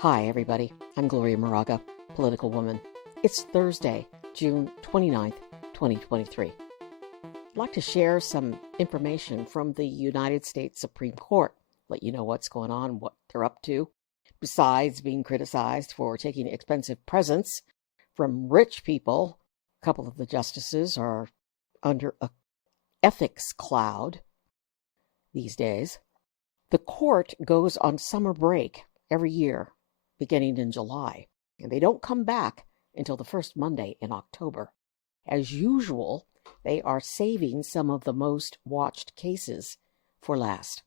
Hi, everybody. I'm Gloria Moraga, political woman. It's Thursday, June 29th, 2023. I'd like to share some information from the United States Supreme Court, let you know what's going on, what they're up to, besides being criticized for taking expensive presents from rich people. A couple of the justices are under a ethics cloud these days. The court goes on summer break every year, beginning in July, and they don't come back until the first Monday in October. As usual, they are saving some of the most watched cases for last.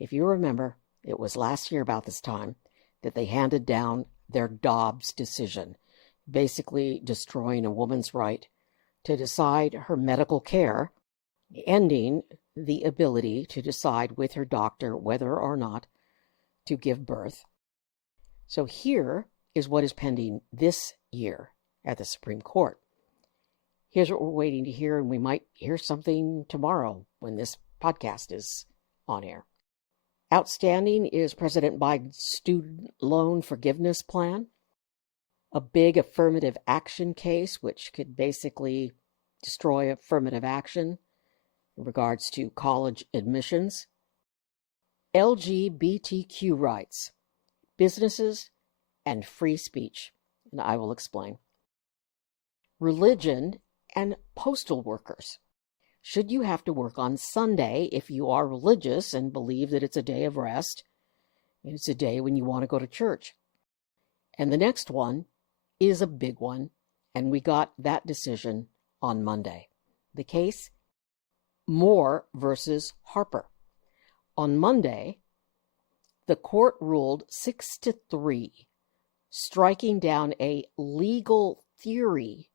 If you remember, it was last year about this time that they handed down their Dobbs decision, basically destroying a woman's right to decide her medical care, ending the ability to decide with her doctor whether or not to give birth. So here is what is pending this year at the Supreme Court. Here's what we're waiting to hear, and we might hear something tomorrow when this podcast is on air. Outstanding is President Biden's student loan forgiveness plan, a big affirmative action case, which could basically destroy affirmative action in regards to college admissions, LGBTQ rights, businesses, and free speech, and I will explain. Religion and postal workers. Should you have to work on Sunday if you are religious and believe that it's a day of rest? It's a day when you want to go to church. And the next one is a big one, and we got that decision on Monday. The case, Moore versus Harper. On Monday, the court ruled 6-3, striking down a legal theory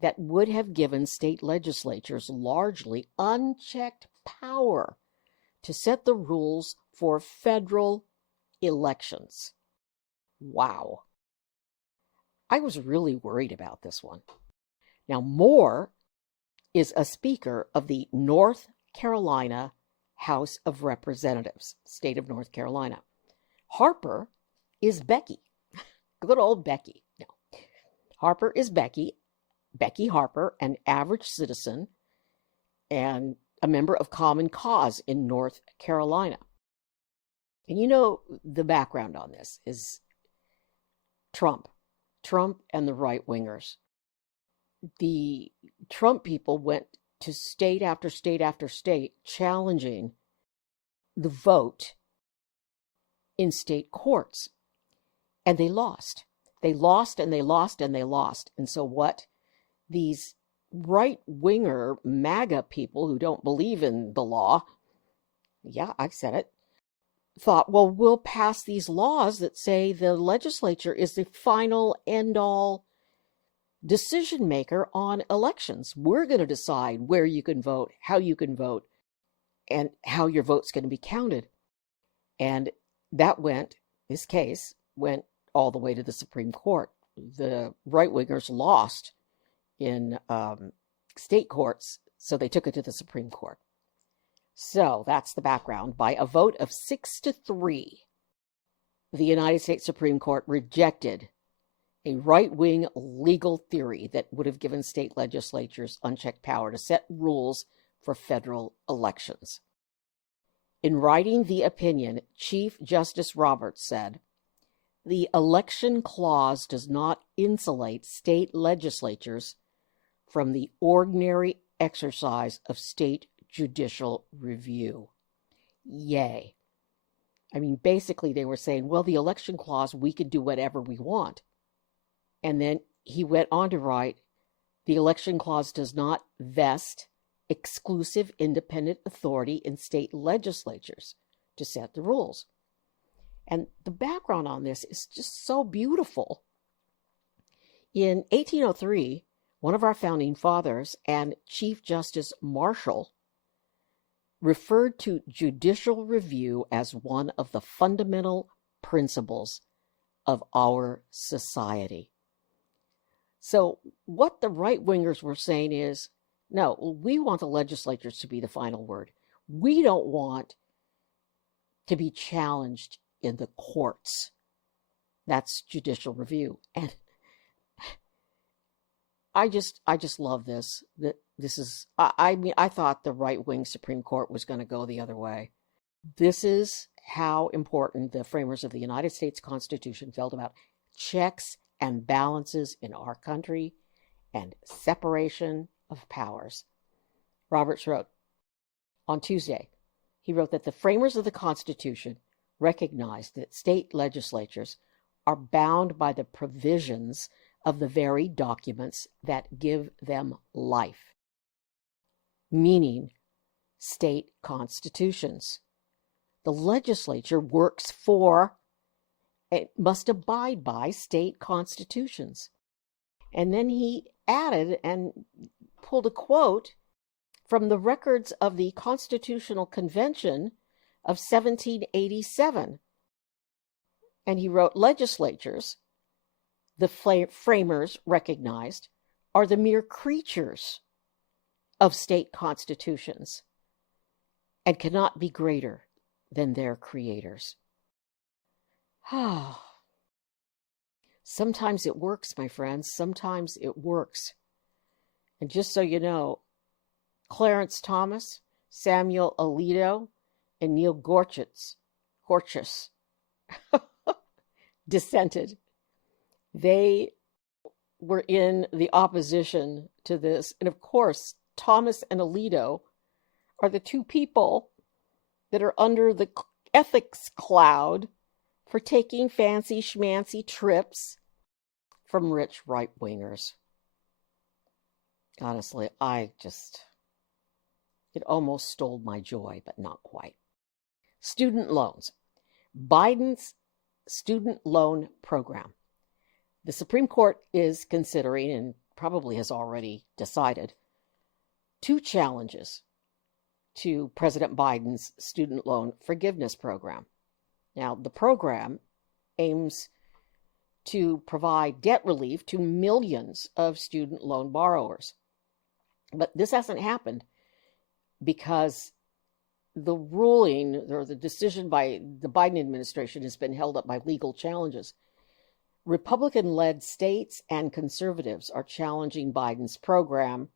that would have given state legislatures largely unchecked power to set the rules for federal elections. Wow. I was really worried about this one. Now, Moore is a speaker of the North Carolina House of Representatives, state of North Carolina. Harper is Becky. Good old Becky. No. Harper is Becky Harper, an average citizen and a member of Common Cause in North Carolina. And you know the background on this is Trump and the right-wingers. The Trump people went to state after state after state challenging the vote in state courts. And they lost. They lost and they lost and they lost. And so what these right-winger MAGA people who don't believe in the law, yeah, I said it, thought, well, we'll pass these laws that say the legislature is the final end-all decision maker on elections. We're going to decide where you can vote, how you can vote, and how your vote's going to be counted. And this case went all the way to the Supreme Court. The right-wingers lost in state courts, so they took it to the Supreme Court. So that's the background. By a vote of 6-3, the United States Supreme Court rejected a right-wing legal theory that would have given state legislatures unchecked power to set rules for federal elections. In writing the opinion, Chief Justice Roberts said, "The election clause does not insulate state legislatures from the ordinary exercise of state judicial review." Yay. I mean, basically they were saying, well, the election clause, we can do whatever we want. And then he went on to write, the election clause does not vest exclusive independent authority in state legislatures to set the rules. And the background on this is just so beautiful. In 1803, one of our founding fathers and Chief Justice Marshall referred to judicial review as one of the fundamental principles of our society. So what the right-wingers were saying is, no, we want the legislatures to be the final word. We don't want to be challenged in the courts. That's judicial review. And I just love this. That this is, I mean, I thought the right-wing Supreme Court was going to go the other way. This is how important the framers of the United States Constitution felt about checks and balances in our country and separation of powers. Roberts wrote on Tuesday, he wrote that the framers of the Constitution recognized that state legislatures are bound by the provisions of the very documents that give them life, meaning state constitutions. The legislature works for, it must abide by state constitutions. And then he added and pulled a quote from the records of the Constitutional Convention of 1787. And he wrote, legislatures, the framers recognized, are the mere creatures of state constitutions and cannot be greater than their creators. Sometimes it works, my friends. Sometimes it works. And just so you know, Clarence Thomas, Samuel Alito, and Neil Gorsuch dissented. They were in the opposition to this. And of course, Thomas and Alito are the two people that are under the ethics cloud for taking fancy schmancy trips from rich right-wingers. Honestly, it almost stole my joy, but not quite. Student loans. Biden's student loan program. The Supreme Court is considering, and probably has already decided, two challenges to President Biden's student loan forgiveness program. Now, the program aims to provide debt relief to millions of student loan borrowers. But this hasn't happened because the ruling or the decision by the Biden administration has been held up by legal challenges. Republican-led states and conservatives are challenging Biden's program,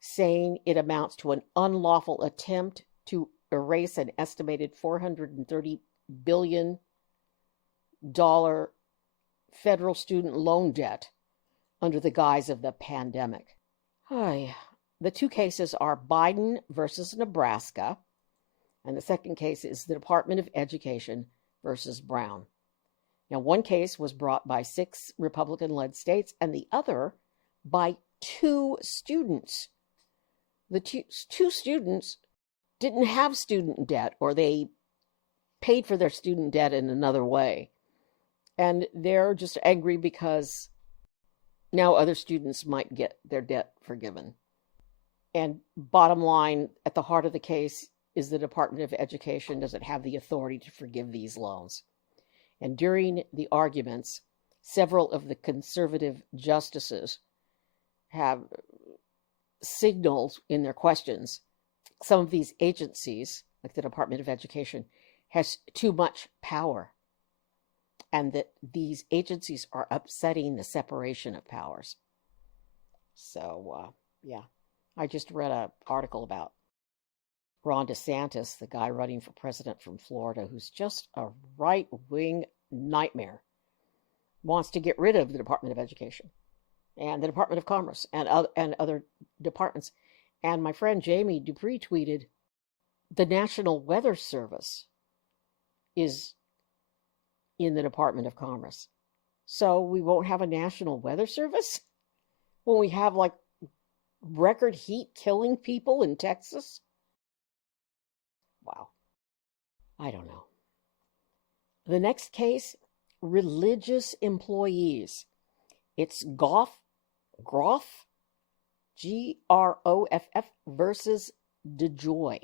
saying it amounts to an unlawful attempt to erase an estimated $430 billion federal student loan debt under the guise of the pandemic. The two cases are Biden versus Nebraska, and the second case is the Department of Education versus Brown. Now, one case was brought by 6 Republican-led states, and the other by 2 students. The two students didn't have student debt, or they paid for their student debt in another way. And they're just angry because now other students might get their debt forgiven. And bottom line, at the heart of the case is the Department of Education doesn't have the authority to forgive these loans. And during the arguments, several of the conservative justices have signaled in their questions some of these agencies, like the Department of Education, has too much power, and that these agencies are upsetting the separation of powers. So, I just read an article about Ron DeSantis, the guy running for president from Florida, who's just a right-wing nightmare, wants to get rid of the Department of Education and the Department of Commerce and other departments. And my friend Jamie Dupree tweeted, the National Weather Service is in the Department of Commerce. So we won't have a National Weather Service when we have like record heat killing people in Texas? Wow. I don't know. The next case, religious employees. It's Groff, Groff versus DeJoy.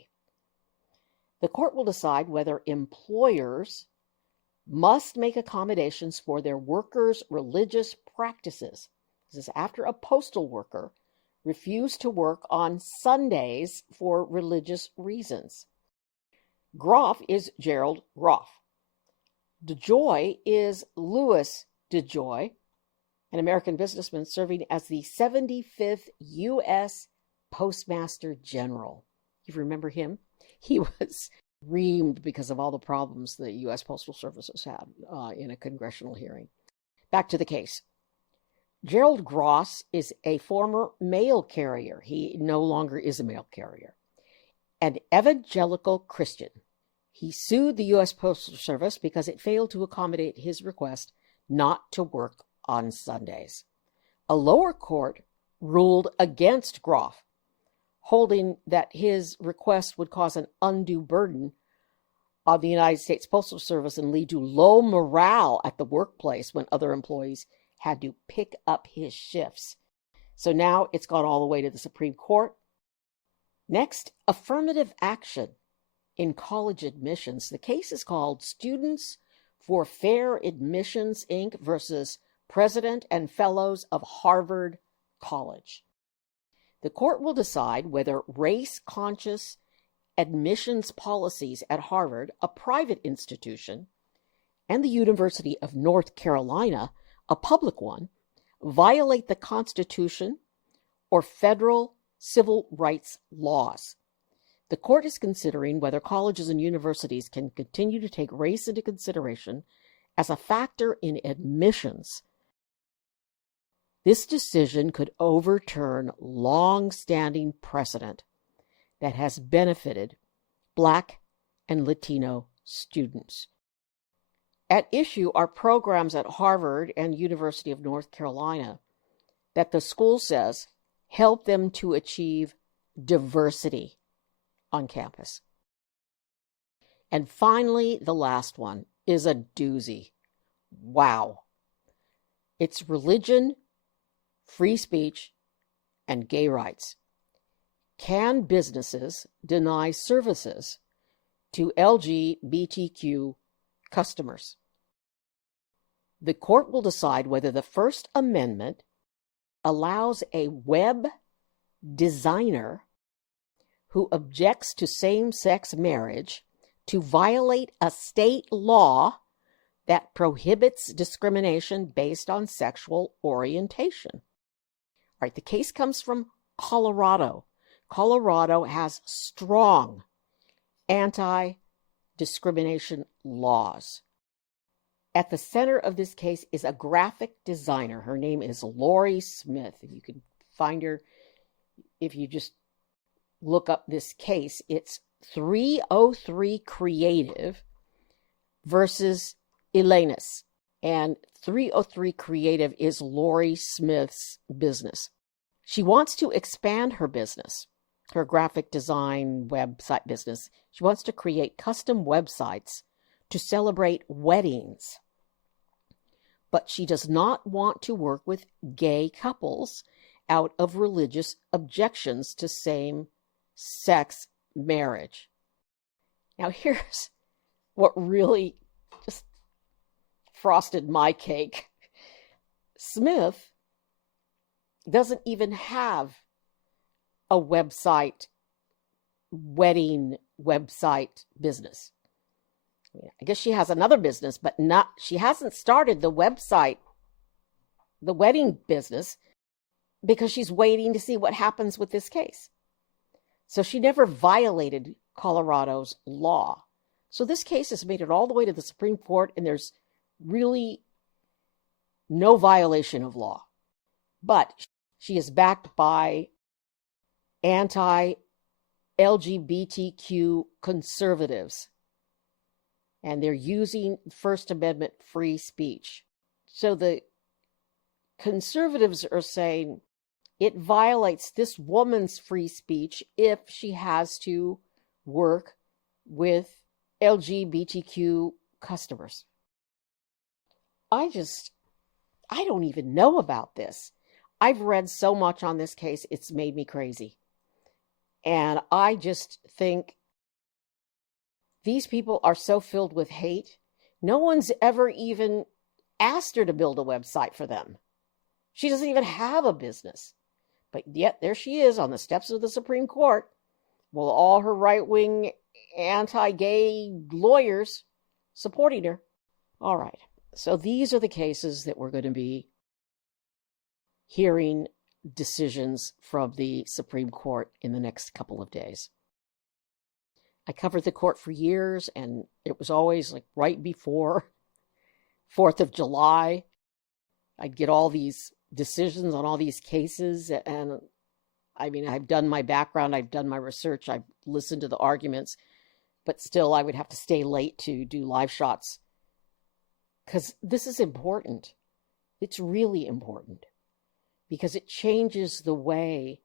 The court will decide whether employers must make accommodations for their workers' religious practices. This is after a postal worker refused to work on Sundays for religious reasons. Groff is Gerald Groff. DeJoy is Louis DeJoy, an American businessman serving as the 75th U.S. Postmaster General. You remember him? He was reamed because of all the problems the U.S. Postal Service has had in a congressional hearing. Back to the case. Gerald Groff is a former mail carrier. He no longer is a mail carrier. An evangelical Christian. He sued the U.S. Postal Service because it failed to accommodate his request not to work on Sundays. A lower court ruled against Groff, holding that his request would cause an undue burden on the United States Postal Service and lead to low morale at the workplace when other employees had to pick up his shifts. So now it's gone all the way to the Supreme Court. Next, affirmative action in college admissions. The case is called Students for Fair Admissions, Inc. versus President and Fellows of Harvard College. The court will decide whether race-conscious admissions policies at Harvard, a private institution, and the University of North Carolina, a public one, violate the Constitution or federal civil rights laws. The court is considering whether colleges and universities can continue to take race into consideration as a factor in admissions. This decision could overturn long-standing precedent that has benefited Black and Latino students. At issue are programs at Harvard and University of North Carolina that the school says help them to achieve diversity on campus. And finally, the last one is a doozy. Wow. It's religion, free speech, and gay rights. Can businesses deny services to LGBTQ customers? The court will decide whether the First Amendment allows a web designer who objects to same-sex marriage to violate a state law that prohibits discrimination based on sexual orientation. All right, the case comes from Colorado. Colorado has strong anti-discrimination laws. At the center of this case is a graphic designer. Her name is Lori Smith. You can find her if you just look up this case. It's 303 Creative versus Elanus. And 303 Creative is Lori Smith's business. She wants to expand her business, her graphic design website business. She wants to create custom websites to celebrate weddings. But she does not want to work with gay couples out of religious objections to same-sex marriage. Now, here's what really just frosted my cake. Smith doesn't even have a wedding website business. I guess she has another business, but she hasn't started the wedding business, because she's waiting to see what happens with this case. So she never violated Colorado's law. So this case has made it all the way to the Supreme Court, and there's really no violation of law. But she is backed by anti-LGBTQ conservatives, and they're using First Amendment free speech. So the conservatives are saying it violates this woman's free speech if she has to work with LGBTQ customers. I don't even know about this. I've read so much on this case, it's made me crazy. And I just think these people are so filled with hate. No one's ever even asked her to build a website for them. She doesn't even have a business. But yet there she is on the steps of the Supreme Court Well, all her right-wing anti-gay lawyers supporting her. All right. So these are the cases that we're going to be hearing decisions from the Supreme Court in the next couple of days. I covered the court for years, and it was always like right before 4th of July. I'd get all these decisions on all these cases, and I mean, I've done my background, I've done my research, I've listened to the arguments, but still I would have to stay late to do live shots because this is important. It's really important because it changes the way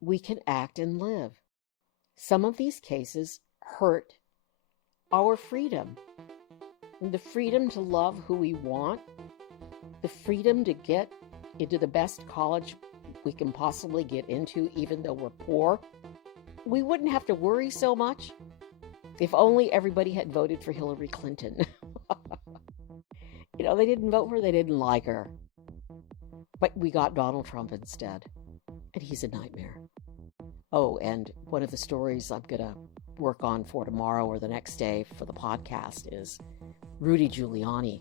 we can act and live. Some of these cases hurt our freedom, the freedom to love who we want, the freedom to get into the best college we can possibly get into, even though we're poor. We wouldn't have to worry so much if only everybody had voted for Hillary Clinton. You know, they didn't vote for her, they didn't like her. But we got Donald Trump instead, and he's a nightmare. Oh, and one of the stories I'm going to work on for tomorrow or the next day for the podcast is Rudy Giuliani.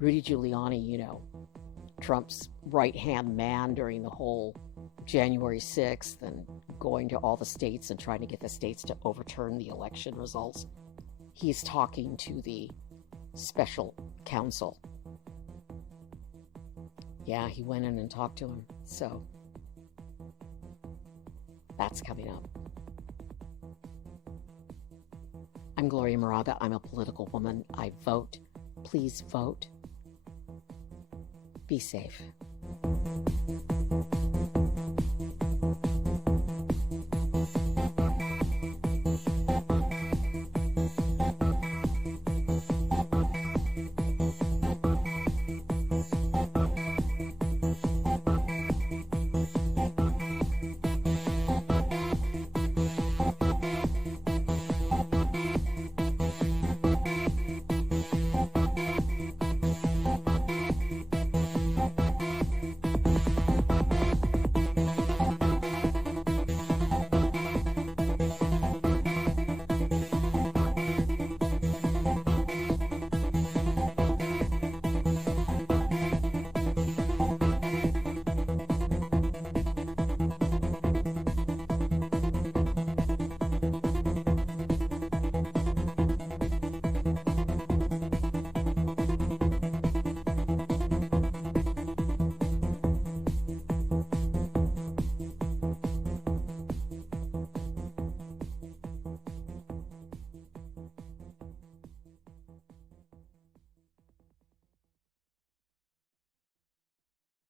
Rudy Giuliani, you know, Trump's right-hand man during the whole January 6th and going to all the states and trying to get the states to overturn the election results. He's talking to the special counsel. Yeah, he went in and talked to him. So that's coming up. I'm Gloria Moraga. I'm a political woman. I vote. Please vote. Be safe.